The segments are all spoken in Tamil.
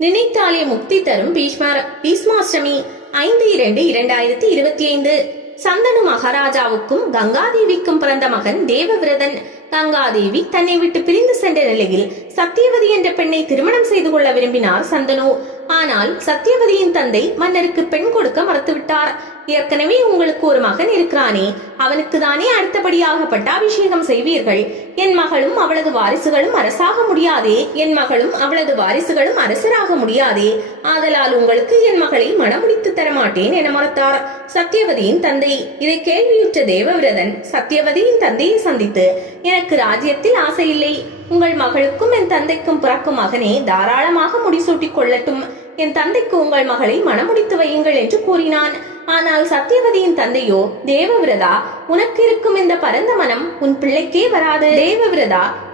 நினைத்தாலே முக்தி தரும் பீஷ்மாஷ்டமி 5/2/2025. சந்தனு மகாராஜாவுக்கும் கங்காதேவிக்கும் பிறந்த மகன் தேவவிரதன். கங்காதேவி தன்னை விட்டு பிரிந்து சென்ற நிலையில் சத்தியவதி என்ற பெண்ணை திருமணம் செய்து கொள்ள விரும்பினார் சந்தனு. ஆனால் சத்தியவதியின் தந்தை மன்னருக்கு பெண் கொடுக்க மறுத்துவிட்டார். ஏற்கனவே உங்களுக்கு ஒரு மகன் இருக்கிறானே, அவனுக்கு தானே அடுத்தபடியாக பட்டாபிஷேகம் செய்வீர்கள். என் மகளும் அவளது வாரிசுகளும் அரசாக முடியாதே, அரசராக முடியாதே. ஆதலால் உங்களுக்கு என் மகளை மணமுடித்து தரமாட்டேன் என மறுத்தார் சத்தியவதியின் தந்தை. இதை கேள்வியுற்ற தேவவிரதன் சத்தியவதியின் தந்தையை சந்தித்து, எனக்கு ராஜ்யத்தில் ஆசை இல்லை. உங்கள் மகளுக்கும் என் தந்தைக்கும் பிறக்கும் மகனே தாராளமாக முடிசூட்டிக் கொள்ளட்டும். என் தந்தைக்கு உங்கள் மகளை மணமுடித்து வையுங்கள் என்று கூறினான். ஆனால் சத்தியவதியின் தந்தையோ, தேவவிரதா, உனக்கு இருக்கும் இந்த பரந்த மனம் உன் பிள்ளைக்கே வராது.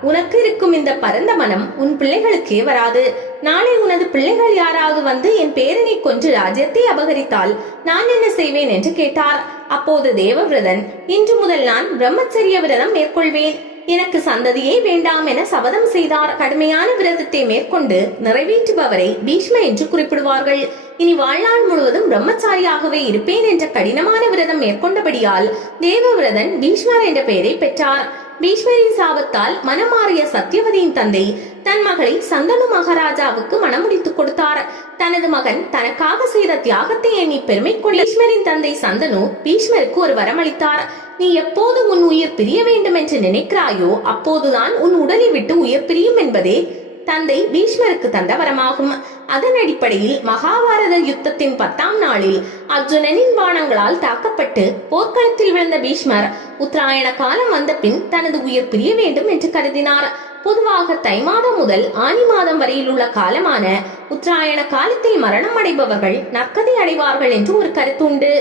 உனக்கு இருக்கும் இந்த பரந்த மனம் உன் பிள்ளைகளுக்கே வராது. நாளை உனது பிள்ளைகள் யாராவது வந்து என் பேரனை கொன்று ராஜ்யத்தை அபகரித்தால் நான் என்ன செய்வேன் என்று கேட்டார். அப்போது தேவவிரதன், இன்று முதல் நான் பிரம்மச்சரிய விரதம் மேற்கொள்வேன். எனக்கு சந்ததியே வேண்டாம் என சபதம் செய்தார். கடுமையான விரதத்தை மேற்கொண்டு நிறைவேற்றுபவரை பீஷ்ம என்று குறிப்பிடுவார்கள். இனி வாழ்நாள் முழுவதும் பிரம்மச்சாரியாகவே இருப்பேன் என்ற கடினமான விரதம் மேற்கொண்டபடியால் தேவவிரதன் பீஷ்மர் என்ற பெயரை பெற்றார். பீஷ்மரின் சாபத்தால் மனமாறிய சத்தியவதியின் தந்தை தன் மகளை சந்தனு மகாராஜாவுக்கு மணமுடித்துக் கொடுத்தார். தனது மகன் தனக்காக செய்த தியாகத்தை எண்ணி பெருமை கொள்ள பீஷ்மரின் தந்தை சந்தனு பீஷ்மருக்கு ஒரு வரம் அளித்தார். நீ எப்போது உன் உயிர் பிரிய வேண்டும் என்று நினைக்கிறாயோ அப்போதுதான் உன் உடலை விட்டு உயிர் பிரியும் என்பதே தந்தை பீஷ்மருக்கு தந்த வரமாகும். அதன் அடிப்படையில் மகாபாரத யுத்தத்தின் 10ஆம் நாளில் அர்ஜுனனின் பாணங்களால் தாக்கப்பட்டு போர்க்களத்தில் விழுந்த பீஷ்மர் உத்தராயண காலம் வந்த பின் தனது உயிர் பிரிய வேண்டும் என்று கருதினார். பொதுவாக தை மாதம் முதல் ஆனி மாதம் வரையில் உள்ள காலமான உத்தராயண காலத்தில் மரணம் அடைபவர்கள் நற்கதி அடைவார்கள் என்று ஒரு கருத்து உண்டு.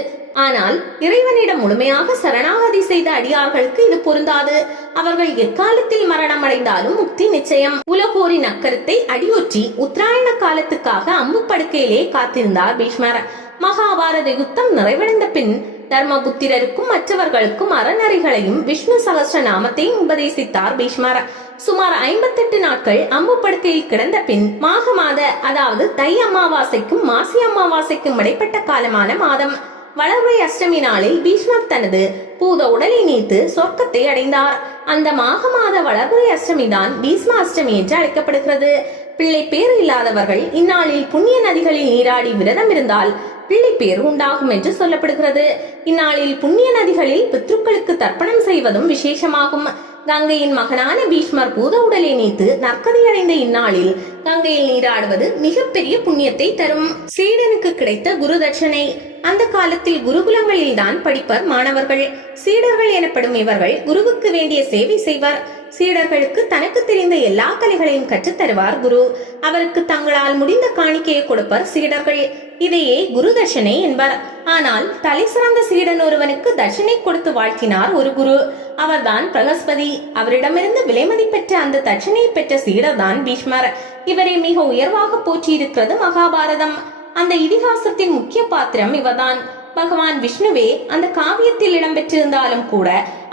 ஆனால் இறைவனிடம் முழுமையாக சரணாகதி செய்த அடியார்களுக்கு இது பொருந்தாது. அவர்கள் எக்காலத்தில் மரணம் அடைந்தாலும் முக்தி நிச்சயம். உலகோரின் அக்கருத்தை அடியொற்றி உத்தராயண காலத்துக்காக அம்பு படுக்கையிலே காத்திருந்தார் பீஷ்மர். மகாபாரத யுத்தம் நிறைவடைந்த பின் தர்மபுத்திரருக்கும் மற்றவர்களுக்கும் அறநெறிகளையும் விஷ்ணு சகஸ்ர நாமத்தையும் உபதேசித்தார் பீஷ்மர். சுமார் 58 நாட்கள் அம்பு படுக்கையில் கிடந்த பின் மாக மாத, அதாவது தை அமாவாசைக்கும் மாசி அமாவாசைக்கும் இடைப்பட்ட காலமான மாதம் வளர்பிறை அஷ்டமி நாளில் பீஷ்மர் தனது பூத உடலை நீத்து சொர்க்கத்தை அடைந்தார். அந்த மாக மாத வளர்பிறை அஷ்டமி தான் பீஷ்ம அஷ்டமி என்று அழைக்கப்படுகிறது. பிள்ளை பேர் இல்லாதவர்கள் இந்நாளில் புண்ணிய நதிகளில் நீராடி விரதம் இருந்தால் பிள்ளை பேர் உண்டாகும் என்று சொல்லப்படுகிறது. இந்நாளில் புண்ணிய நதிகளில் பித்ருக்களுக்கு தர்ப்பணம் செய்வதும் விசேஷமாகும். கங்கையின் மகனான பீஷ்மர் பூத உடலை நீத்து நற்கதி அடைந்த இந்நாளில் கங்கையில் நீராடுவது மிகப்பெரிய புண்ணியத்தை தரும். சீடனுக்கு கிடைத்த குரு தட்சணை. அந்த காலத்தில் குருகுலங்களில் தான் படிப்பர் மாணவர்கள். சீடர்கள் எனப்படும் இவர்கள் குருவுக்கு வேண்டிய சேவை செய்வர். சீடர்களுக்கு தனக்கு தெரிந்த எல்லா கலைகளையும் கற்றுத் தருவார் குரு. அவருக்கு தங்களால் முடிந்த காணிக்கையை கொடுப்பர் சீடர்கள். இதையே குரு தட்சணை என்பர். ஆனால் தலை சிறந்த சீடன் ஒருவனுக்கு தட்சணை கொடுத்து வாழ்த்தினார் ஒரு குரு. அவர்தான் பிரகஸ்பதி. அவரிடமிருந்து விலைமதி பெற்ற அந்த தட்சணை பெற்ற சீடர் தான் பீஷ்மர். இவரை மிக உயர்வாக போற்றி இருக்கிறது மகாபாரதம். அந்த இதிகாசத்தின் முக்கிய பாத்திரம் இவர்தான். பகவான் விஷ்ணுவே அந்த காவியத்தில் இடம்பெற்றிருந்தாலும் கூட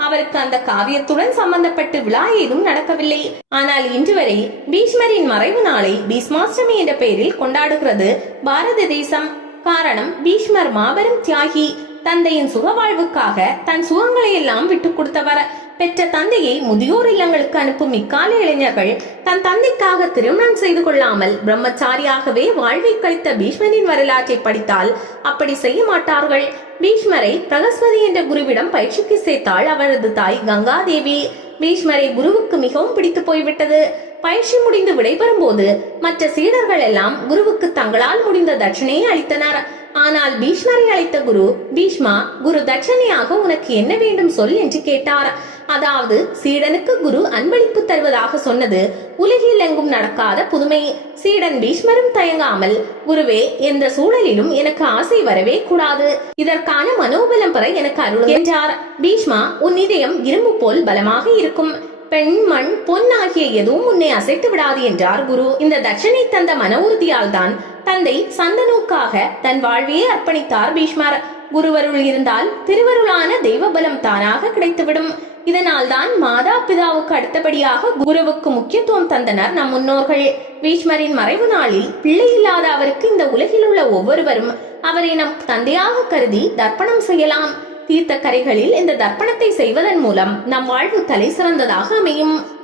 அவருக்கு அந்த காவியத்துடன் சம்பந்தப்பட்டு விழா ஏதும் நடக்கவில்லை. ஆனால் இன்று வரை பீஷ்மரின் மறைவு நாளை பீஷ்மாஷ்டமி என்ற பெயரில் கொண்டாடுகிறது பாரத தேசம். காரணம், பீஷ்மர் மாபெரும் தியாகி. தந்தையின் சுகவாழ்வுக்காக தன் சுகங்களை எல்லாம் விட்டுக் கொடுத்தவர். பெற்ற தந்தையை முதியோர் இல்லங்களுக்கு அனுப்பும் இக்கால இளைஞர்கள் தன் தந்தைக்காக திருமணம் செய்து கொள்ளாமல் பிரம்மச்சாரியாகவே வாழ்வை கழித்த பீஷ்மரின் வரலாற்றை படித்தால் அப்படி செய்ய மாட்டார்கள். பீஷ்மரை பிரகஸ்பதி என்ற குருவிடம் பயிற்சிக்கு சேர்த்தாள் அவரது தாய் கங்காதேவி. பீஷ்மரை குருவுக்கு மிகவும் பிடித்து போய்விட்டது. பயிற்சி முடிந்து விடைபெறும் போது மற்ற சீடர்கள் எல்லாம் குருவுக்கு தங்களால் முடிந்த தட்சணையை அளித்தனர். ஆனால் பீஷ்மரை அழைத்த குரு, பீஷ்மா, குரு தட்சணையாக உனக்கு என்ன வேண்டும் சொல் என்று கேட்டார். அதாவது சீடனுக்கு குரு அன்பளிப்பு தருவதாக சொன்னது உலகில் எங்கும் நடக்காத புதுமை. சீடன் பீஷ்மரும் தயங்காமல், குருவே, எந்த சூழலிலும் எனக்கு ஆசை வரவே கூடாது. இதற்கான மனோபலம் பெற எனக்கு அருள் என்றார். பீஷ்மா, உன் இதயம் இரும்பு போல் பலமாக இருக்கும். பெண், மண், பொன் ஆகிய எதுவும் உன்னை அசைத்து விடாது என்றார் குரு. இந்த தட்சணை தந்த மன உறுதியால் தான் தந்தை சந்தனுக்காக தன் வாழ்வையே அர்ப்பணித்தார் பீஷ்மர். குருவருள் இருந்தால் திருவருளான தெய்வ பலம் தானாக கிடைத்துவிடும். இதனால் தான் மாதா பிதாவுக்கு அடுத்தபடியாக குருவுக்கு முக்கியத்துவம் தந்தனர் நம் முன்னோர்கள். பீஷ்மரின் மறைவு நாளில் பிள்ளை இல்லாத அவருக்கு இந்த உலகில் உள்ள ஒவ்வொருவரும் அவரை நம் தந்தையாக கருதி தர்ப்பணம் செய்யலாம். தீர்த்த கரைகளில் இந்த தர்ப்பணத்தை செய்வதன் மூலம் நம் வாழ்வு தலை சிறந்ததாக அமையும்.